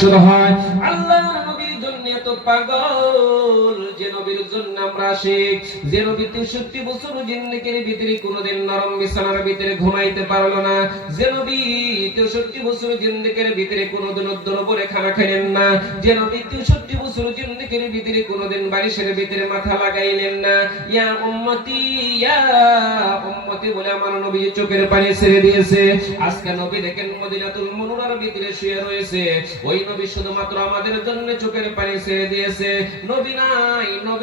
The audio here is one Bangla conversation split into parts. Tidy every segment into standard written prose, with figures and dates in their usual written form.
শুরু হয় আল্লাহ নবীর জন্য এত পাগল যে নবীর জন্য আমরা আশিক, যে নবী 63 বছর জিন্দেগির ভিতরে কোনোদিন নরম বিছানার ভিতরে ঘুমাইতে পারলো না, যে নবী 63 বছর জিন্দেগির ভিতরে কোনোদিন দুর্বলে খানা খাইলেন না, যে নবী 63 বছর জিন্দেগির ভিতরে কোনোদিন বালিশের ভিতরে মাথা লাগাইলেন না। ইয়া উম্মতি বলে আমার নবী চোখের পানি ছেড়ে দিয়েছে। আজকে নবী দেখেন মদিনাতুল মুনওয়ারার ভিতরে শুয়ে রয়েছে, ওই নবী শুধুমাত্র আমাদের জন্য চোখের পানি ছেড়ে দিয়েছে। নবী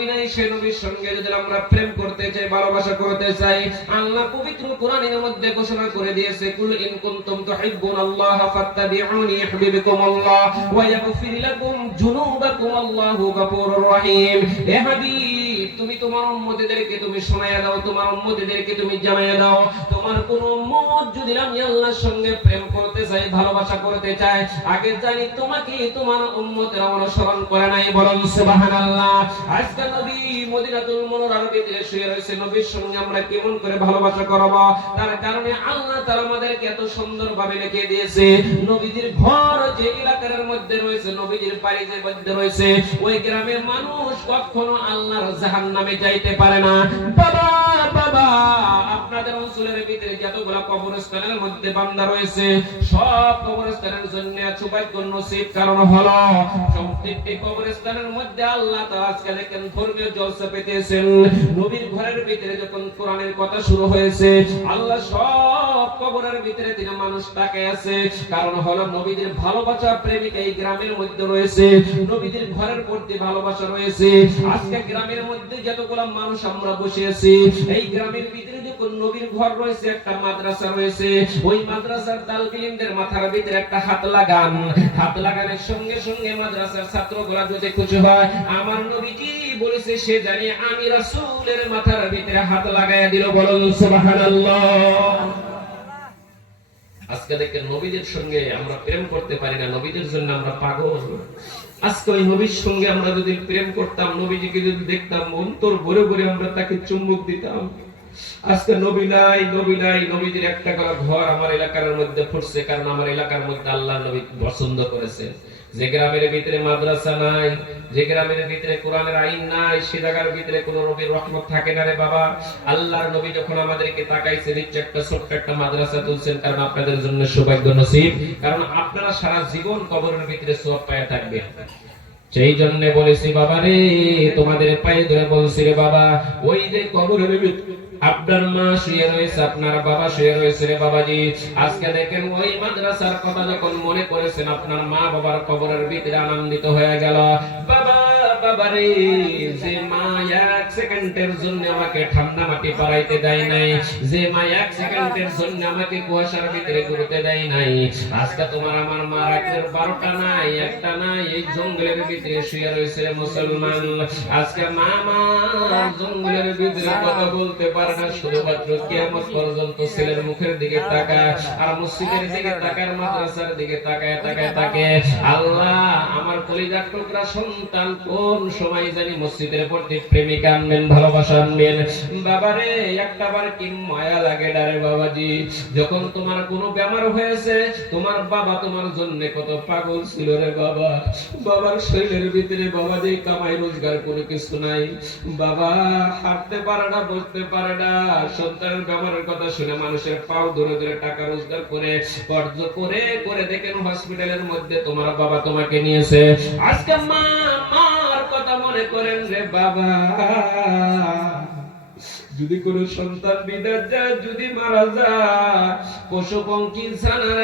নাই সেই নবীর সঙ্গে যদি আমরা প্রেম করতে চাই, ভালোবাসা করতে চাই, আল্লাহ পবিত্র কোরআনের মধ্যে ঘোষণা করে দিয়েছে, কুল ইন কুনতুম তুহিব্বুনাল্লাহ ফাত্তাবিউনি ইউহিব্বুকুমুল্লাহ ওয়া ইয়াগফির লাকুম যুনুবাকুম আল্লাহু গফুরুর রহিম। হে হাবিব, তুমি তোমার উম্মতদেরকে তুমি শোনায়া দাও, তোমার উম্মতদেরকে তুমি জানায়া দাও, তোমার কোন উম্মত যদি আমি আল্লাহর সঙ্গে প্রেম করতে চাই, ভালোবাসা করতে চাই, আগে জানি তোমাকে তোমার উম্মতের অনুসরণ করে নাই, বলেন সুবহানাল্লাহ। আজকে নবী মদিনাতুল মুনওয়ারার ভিতরে শুয়ে রয়েছে, নবীর সঙ্গে আমরা কেমন করে ভালোবাসা করব? তার কারণে আল্লাহ তাআলা আমাদেরকে এত সুন্দরভাবে লিখে দিয়েছে, নবীজির ঘর যে এলাকার মধ্যে রয়েছে, নবীজির বাড়ি যে মধ্যে রয়েছে, ওই গ্রামের মানুষ কখনো আল্লাহর জাহান্নামে যাইতে পারে না। বাবা আপনাদের অঞ্চলের ভিতরে যতগুলো কবরস্থানের মধ্যে বান্দা রয়েছে, সব কবরস্থানের জন্য সৌভাগ্য নসিব, কারণ হলো প্রত্যেকটি কবরস্থানের মধ্যে আল্লাহ তাআলা আজকে দেখেন ধর্মীয় জলসা পেতেছেন। নবীর ঘরের ভিতরে যখন কোরআনের কথা শুরু হয়েছে, আল্লাহ সব কবরের ভিতরে তিনি মানুষ তাকায় আছে, কারণ হলো নবীদের ভালোবাসা প্রেমিক এই গ্রামের মধ্যে রয়েছে, নবীদের ঘরের প্রতি ভালোবাসা রয়েছে। আজকে গ্রামের মধ্যে যতগুলো মানুষ আমরা বসে আছি, এই গ্রামের ভিতরে যখন নবীর ঘর রয়েছে, একটা মাদ্রাসা রয়েছে, ওই মাদ্রাসার তালবিলিমদের মাথার ভিতরে একটা হাত লাগানোর সঙ্গে সঙ্গে মাদ্রাসার ছাত্রগুলা যদি খুশি হয়, আমার নবীজি বলেছে সে জানি আমি রাসূলের মাথার ভিতরে হাত লাগায়া দিল, বলুন সুবহানাল্লাহ। আজকে দেখেন নবীদের সঙ্গে আমরা প্রেম করতে পারি না, নবীদের জন্য আমরা পাগল। আজকে ওই নবীর সঙ্গে আমরা যদি প্রেম করতাম, নবীজিকে যদি দেখতাম, অন্তর ভরে ভরে আমরা তাকে চুম্বক দিতাম। আজকে নবী নাই, নবীজির একটা করে ঘর আমার এলাকার মধ্যে ফুটছে, কারণ আমার এলাকার মধ্যে আল্লাহ নবী পছন্দ করেছেন। যে গ্রামের ভিতরে মাদ্রাসা নাই, যে গ্রামের ভিতরে কোরআনের আইন নাই, সে জায়গার ভিতরে কোন নবীর রহমত থাকে না রে বাবা। আল্লাহর নবী যখন আমাদেরকে তাকাইছে, নিচে একটা ছোট্ট একটা মাদ্রাসা তুলছেন, কারণ আপনাদের জন্য সৌভাগ্য নসিব, কারণ আপনারা সারা জীবন কবরের ভিতরে সওয়াব পায়া থাকবেন। সেই জন্য বলেছি বাবা রে, তোমাদের পায়ে ধরে বলছি রে বাবা, ওই যে কবরের ভিতরে আপনার মা শুয়ে রয়েছে, আপনার বাবা শুয়ে রয়েছে রে বাবাজি। আজকে দেখেন ওই মাদ্রাসার কথা যখন মনে করেছেন, আপনার মা বাবার কবরের ভিতরে আনন্দিত হয়ে গেল। বাবারে, যে মা এক সেকেন্ডের জন্য আমাকে ঠান্ডা মাটি পাড়াইতে দেয় নাই, যে মা এক সেকেন্ডের জন্য আমাকে কুয়াশার ভিতরে ঘুরতে দেয় নাই, আজকে তোমার আমার মা রাতের 12টা নাই, একটা নাই, এই জঙ্গলের ভিতরে শুয়ে রয়েছে মুসলমান। আজকে মা জঙ্গলের ভিতরে কথা বলতে পারে না, শুধুমাত্র কিয়ামত পর্যন্ত ছেলের মুখের দিকে তাকায়, আর মসজিদের দিকে তাকায়, মাদ্রাসার দিকে তাকায়। আল্লাহ আমার কলিজার টুকরা সন্তান কোন সময় জানি মসজিদের প্রতি প্রেমিকা আনবেন, ভালোবাসা আনবেন। বাবারে, একটাবার কি মায়া লাগে ডারে বাবাজি, যখন তোমার কোনো বেমার হয়েছে, তোমার বাবা তোমার জন্য কত পাগল ছিল রে বাবা। বাবার শরীরের ভিতরে বাবাজি কামাই রোজগার করে কিছু নাই, বাবা হাঁটতে পারে না, বসতে পারে না। সন্তানের বেমারের কথা শুনে মানুষের পাও ধরে ধরে টাকা রোজগার করে কর্জ করে করে দেখেন হসপিটালের মধ্যে তোমার বাবা তোমাকে নিয়েছে। আজকে মার কথা মনে করেন রে বাবা, যদি কোন সন্তান বিদায় যায়, যদি মারা যায়, পশু পঙ্খী জানার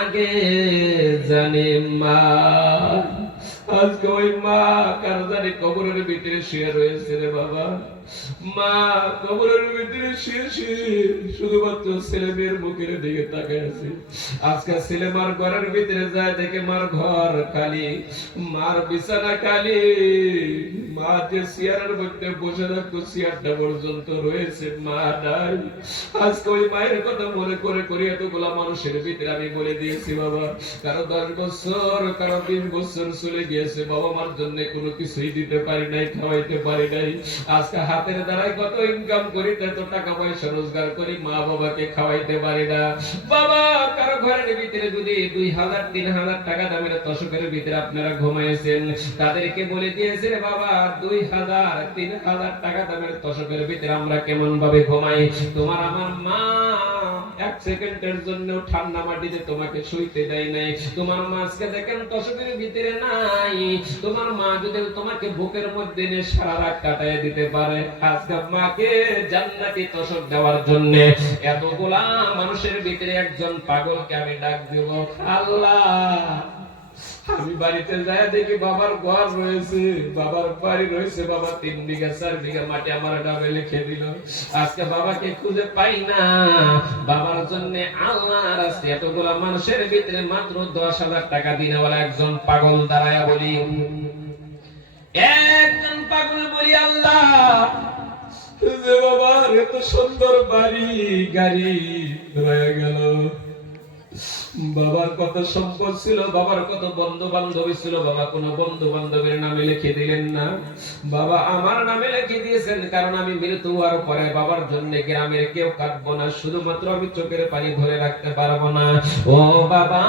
আগে জানে মা। আজকে ওই মা কার জানি কবরের ভিতরে শুয়ে রয়েছে রে বাবা। মা কবরের ভিতরে শুয়ে শুধুমাত্র ছেলে মেয়ের মুখের দিকে তাকায় আছে। আজকে ছেলে মার ঘরের ভিতরে যায়, দেখে মার ঘর খালি, মার বিছানা খালি, মা যে চেয়ারের মধ্যে বসে থাকতো চেয়ারটা পর্যন্ত রয়েছে, মা নাই। আজকে ওই মায়ের কথা মনে করে করে এতগুলা মানুষের ভিতরে আমি বলে দিয়েছি বাবা, কারো 10 বছর, কারো 20 বছর চলে গিয়েছে, বাবা মার জন্য কোনো কিছুই দিতে পারি নাই, খাওয়াইতে পারি নাই। আজকে হাতের দ্বারাই কত ইনকাম করি, এত টাকা পয়সা রোজগার করি, মা বাবাকে খাওয়াইতে পারি না। বাবা কারো ঘরের ভিতরে যদি 2000 3000 টাকা দামের তোষকের ভিতরে আপনারা ঘুমাইছেন, তাদেরকে বলে দিয়েছে বাবা 2000 3000 টাকা দামের তোষকের ভিতরে আমরা কেমন ভাবে ঘুমাই। তোমার আমার মা এক সেকেন্ডের জন্য ঠান্ডা মাটিতে তোমাকে শুইতে দেয় নাই। তোমার মা আজকে দেখেন তোষকের ভিতরে নাই, তোমার মা যদি তোমাকে বুকের মধ্যে নিয়ে সারা রাত কাটায় দিতে পারে, আজকে মাকে জান্নাতি তোষক দেওয়ার জন্য এতগুলা মানুষের ভিতরে একজন পাগলকে আমি ডাক দেব, আল্লাহ আমি বাড়িতে যাই দেখি বাবার ঘর রয়েছে, বাবার বাড়ি রয়েছে, বাবা 3 বিঘা 4 বিঘা মাটি আমার নামে লিখে দিল। আজকে বাবাকে খুঁজে পাই না, বাবার জন্য আল্লাহর রাস্তায় এতগুলা মানুষের ভিতরে মাত্র 10,000 টাকা দিনেওয়ালা একজন পাগল দাঁড়ায়া বলি, একজন পাগল বলি, আল্লাহ যে বাবার এত সুন্দর বাড়ি গাড়ি রয়ে গেল, বাবার কত সম্পদ ছিল, বাবার কত বন্ধু বান্ধবী ছিল, বাবা কোন বন্ধু বান্ধবের নামে লিখে দিলেন না, বাবা আমার নামে লিখে দিয়েছেন, কারণ আমি মৃত্যু হওয়ার পরে বাবার জন্য গ্রামের কেউ কাঁদবো না, শুধুমাত্র আমি চোখের পানি ধরে রাখতে পারবো না। ও বাবা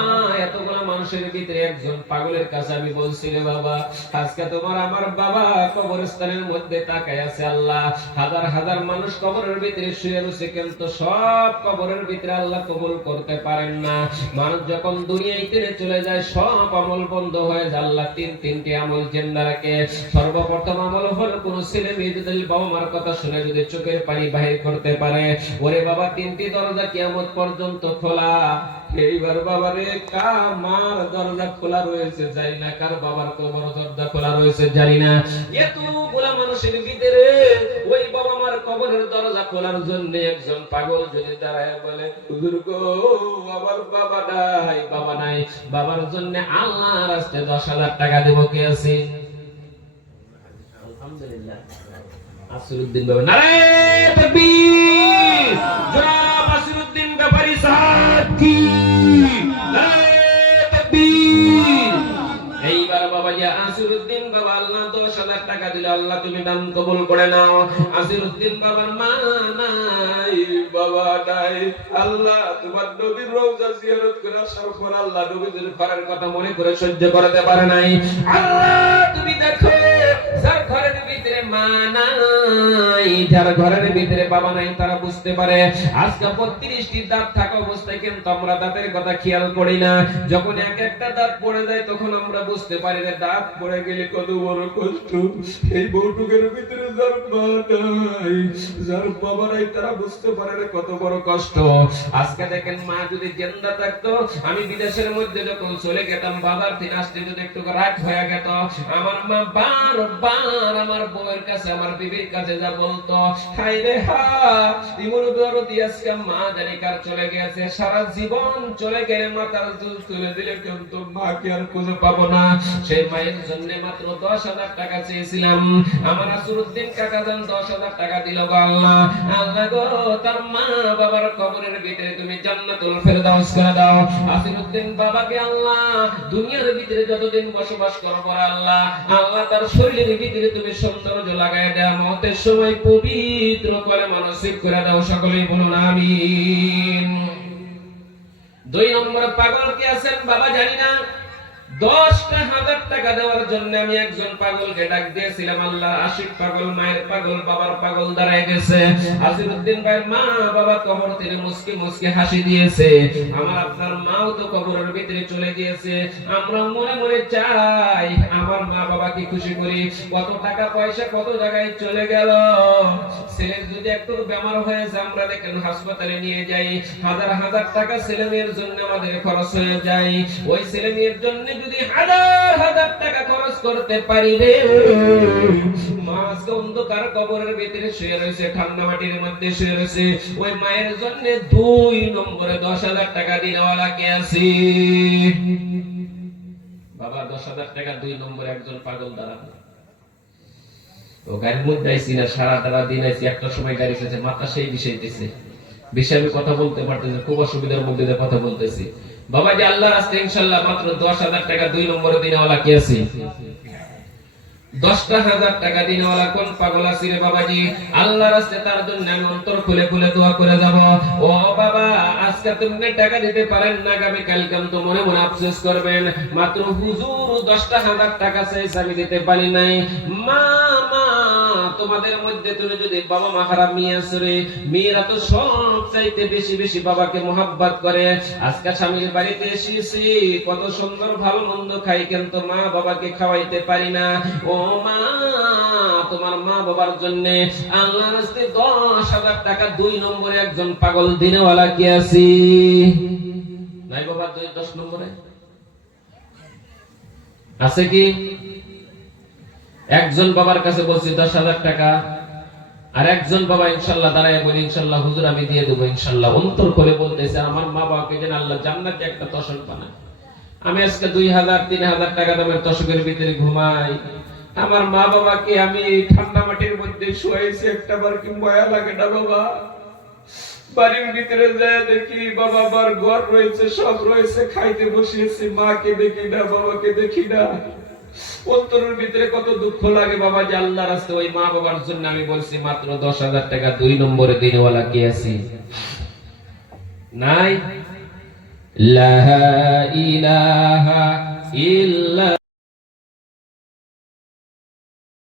এতগুলো মানুষের ভিতরে একজন পাগলের কাছে আমি বলছি রে বাবা, আজকে তোমার আমার বাবা কবরস্থানের মধ্যে তাকায় আছে, আল্লাহ হাজার হাজার মানুষ কবরের ভিতরে শুয়ে রয়েছে, কিন্তু সব কবরের ভিতরে আল্লাহ কবুল করতে পারেন না। মানুষ যখন দুনিয়াতে চলে যায় সব আমল বন্ধ হয়ে যায়। আল্লাহ তিনটি আমল জিন্দা রাখে। সর্বপ্রথম আমল হলো কোন ছেলে মেয়ে যদি বাবা মার কথা শুনে যদি চোখের পানি বাহির করতে পারে, ওরে বাবা 3টি দরজা কিয়ামত পর্যন্ত খোলা। এইবার বাবারে কার দরজা খোলা রয়েছে জানি না, কার বাবার কবর দরজা খোলা রয়েছে জানি না। এতগুলা মানুষের ভিতরে ওই বাবা মার কবরের দরজা খোলার জন্য একজন পাগল যদি দাঁড়ায় বলে, হুজুর গো আমার বাবা নাই, বাবা নাই, বাবার জন্য আল্লাহর রাস্তায় 10,000 টাকা দেব, কে আছে? আলহামদুলিল্লাহ আসিরউদ্দিন বাবা, নারায়ে তাকবীর, জনাব আসিরউদ্দিন ব্যাপারী সাহেব কি, নারায়ে তাকবীর। এইবার বাবা যে আসিরউদ্দিন বাবা আল্লাহ 10,000 টাকা দিলে, আল্লাহ তুমি দান কবুল করে নাও। আসিরউদ্দিন বাবার মা নাই, বাবা নাই, আল্লাহ তোমার নবীর রওজা জিয়ারত করে আসার পর আল্লাহ নবীর ঘরের কথা মনে করে সহ্য করতে পারে নাই। আল্লাহ তুমি দেখো যার ঘরের ভিতরে মা নাই, যার ঘরের ভিতরে বাবা নাই, তারা বুঝতে পারে। আজকে 32টি দাঁত থাকা অবস্থায় কিন্তু আমরা দাঁতের কথা খেয়াল করি না। যখন এক একটা দাঁত পড়ে যায় তখন আমরা বুঝতে পারি যে দাঁত পড়ে গেলে কত বড় কষ্ট। এই বউটুকের ভিতরে যার মা নাই, যার বাবা নাই, তারা বুঝতে পারে কত বড় কষ্ট। আজকে দেখেন মা যদি জিন্দা থাকতো, আমি বিদেশের মধ্যে যখন চলে গেতাম, বাবার থেকে আসতে যদি একটু রাত হয়ে গেত, আমার মা বারবার আমার বউয়ের কাছে, আমার বিবির কাছে যা বলতো, হাই রে হা ইমন দরদি আজকে মা জানি কার চলে গেছে, সারা জীবন চলে গেলে মাথার চুল তুলে দিলে কিন্তু মাকে আর খুঁজে পাবো না। সেই মায়ের জন্য মাত্র 10,000 টাকা চেয়েছিলাম, আমার আসিরউদ্দিন কাকা জান 10,000 টাকা দিল গো আল্লাহ। আল্লাহ গো তার মা বাবার কবরের ভিতরে তুমি জান্নাতুল ফেরদাউস করে দাও। আসিরউদ্দিন বাবাকে আল্লাহ দুনিয়ার ভিতরে যতদিন বসবাস করব আল্লাহ, আল্লাহ তার শরীরের ভিতরে তুমি সৌন্দর্য লাগায় দাও, মওতের সময় পবিত্র করে মানসিক করে দাও, সকলেই বলুন আমিন। 2 নম্বর পাগল কে আছেন বাবা জানি না। 10,000 টাকা দেওয়ার জন্য আমি একজন পাগলকে ডাক দিয়েছিলাম, আল্লাহ আশিক পাগল, মায়ের পাগল, বাবার পাগল দাঁড়ায় গেছে। আসিরউদ্দিন ভাইয়ের মা বাবা কবর থেকে মুস্কি মুস্কি হাসি দিয়েছে, আমার আপনার মাও তো কবরের ভিতরে চলে গিয়েছে। আমরা মনে মনে চাই আমার মা বাবাকে খুশি করি, কত টাকা পয়সা কত জায়গায় চলে গেল। ছেলের যদি একটু বেমার হয়েছে আমরা দেখেন হাসপাতালে নিয়ে যাই, হাজার হাজার টাকা ছেলে মেয়ের জন্য আমাদের খরচ হয়ে যায়। ওই ছেলে মেয়ের জন্য যদি হাজার হাজার টাকা খরচ করতে পারি রে, মাছ অন্ধকার কবরের ভিতরে শুয়ে রয়েছে, ঠান্ডা মাটির মধ্যে শুয়ে রয়েছে, ওই মায়ের জন্য 2 নম্বরে 10,000 টাকা দিনওয়ালা কে আছে বাবা? 10,000 টাকা 2 নম্বরে একজন পাগল দাঁড়ানো। ও গাড়ির মধ্যে আইসি না, সারা দিন আইসি, একটা সময় গাড়ি এসেছে, মাথা সেই বিষয়তেছে, বিষয়ে আমি কথা বলতে পারতেছি, খুব অসুবিধার মধ্যে দিয়ে কথা বলতেছি। বাবা যে আল্লাহর রাস্তায় ইনশাআল্লাহ মাত্র 10,000 টাকা 2 নম্বরে দিনেওয়ালা কে আছে? 10,000 টাকা দিনওয়ালা কোন পাগল আছে রে বাবাজি? আল্লাহর রাস্তায় তার জন্য আমি অন্তর খুলে খুলে দোয়া করে যাব। ও বাবা, আজকে তুমি টাকা দিতে পারেন না, আগামী কালকে তো মনে মনে আফসোস করবেন, মাত্র হুজুর 10,000 টাকা চাইছে আমি দিতে পারি নাই। মা মা, তোমাদের মধ্যে তুমি যদি বাবা মা হারা মেয়ে আছে রে, মেয়েরা তো সব চাইতে বেশি বেশি বাবাকে মোহাব্বত করে। আজকে স্বামীর বাড়িতে এসেছি, কত সুন্দর ভালো মন্দ খাই, কিন্তু মা বাবাকে খাওয়াইতে পারি না। ও মা, তোমার মা বাবার জন্য আল্লাহর রাস্তায় 10,000 টাকা 2 নম্বরে একজন পাগল দিনওয়ালা কি আছে নাই বাবা? 10 নম্বরে আছে কি? একজন বাবার কাছে বলছি 10,000 টাকা, আর একজন বাবা ইনশাআল্লাহ দাঁড়ায় বলি ইনশাআল্লাহ হুজুর আমি দিয়ে দেবো ইনশাআল্লাহ। অন্তর করে বলতেছে আমার মা বাবাকে যেন আল্লাহ জান্নাতে একটা তোষক বানায়। আমি আজকে 2,000 3,000 টাকা দামের তোষকের ভিতরে ঘুমাই, আমার মা বাবাকে আমি ঠান্ডা মাটির মধ্যে শুয়াইছি, একটা বার কি মায়া লাগে না বাবা? বাড়ির ভিতরে যায় দেখি বাবা বার ঘর রয়েছে, সব রয়েছে, খাইতে বসিয়েছি, মাকে দেখি না, বাবাকে দেখি না। অন্তরের ভিতরে কত দুঃখ লাগে বাবা যে আল্লাহর রাস্তায় ওই মা বাবার জন্য আমি বলছি মাত্র 10,000 টাকা 2 নম্বরে দিনওয়ালা কি আছে নাই? লা ইলাহা ইল্লা